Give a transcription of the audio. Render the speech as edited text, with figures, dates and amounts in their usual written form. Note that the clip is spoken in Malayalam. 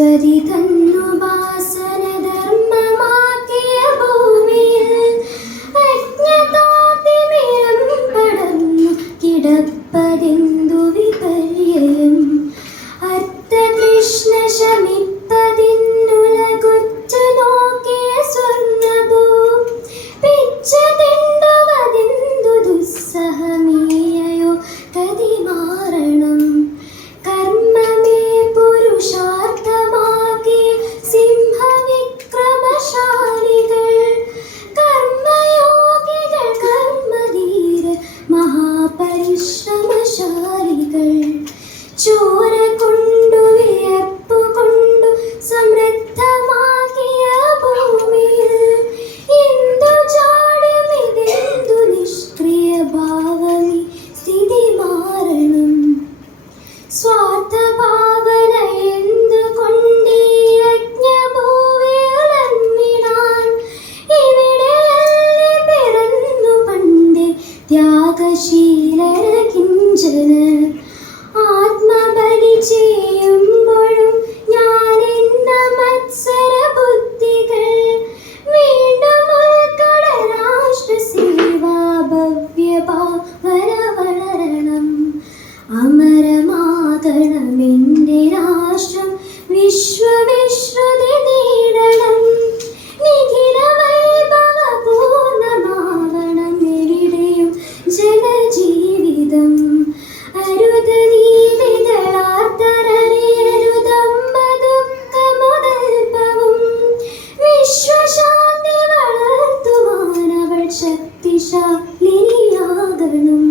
സരസ്വതി തന്നുപാസന ധർമ്മമാക്കിയ ഭൂമിയിൽ അജ്ഞതാതിമിരം പടർന്നു കിടപ്പതെന്തു വിപര്യം. അർത്ഥതൃഷ്ണ ശമിപ്പതിന്നുലകുറ്റു നോക്കിയ സ്വർണ്ണഭൂ പിച്ചതിണ്ടുവതെന്തു ദുസ്സഹമീയയോ കതിമാരണം. കർമ്മമേ പുരുഷാർത്ഥമാകെ സിംഹവിക്രമശാലികൾ കർമ്മയോഗികൾ കർമ്മധീര മഹാപരിശ്രമശാലികൾ. ചോര കൊണ്ടു വിയർപ്പു കൊണ്ടു സമൃദ്ധമാക്കിയ ഭൂമിയിൽ എന്തു ജാഡ്യമിതെന്തു നിഷ്ക്രിയ ഭാവമി സ്ഥിതി മാറണം. സ്വാർത്ഥഭാവന എന്തുകൊണ്ടീ യജ്ഞഭൂവിലന്നിടാൻ ഇവിടെയല്ലേ പിറന്നു പണ്ടേ ത്യാഗശീലര കിഞ്ചനർ. ആത്മബലി ചെയ്യുമ്പോഴും ഞാനെന്ന മത്സര ബുദ്ധികൾ വീണ്ടും ഉൾക്കട രാഷ്ട്രസേവാ ഭവ്യഭാവന വളരണം. അമരമാകണമെന്റെ രാഷ്ട്രം വിശ്വവിശ്രുതി നേടണം. നിഖില വൈഭവ പൂർണ്ണമാവണം എവിടെയും ജനജീവിതം. അരുത് നീതികളാർത്തരണിയരുതമ്പതുക്കമുദൽപവും വിശ്വശാന്തി വളർത്തുവാനവൾ ശക്തിശാലിനിയാകണം.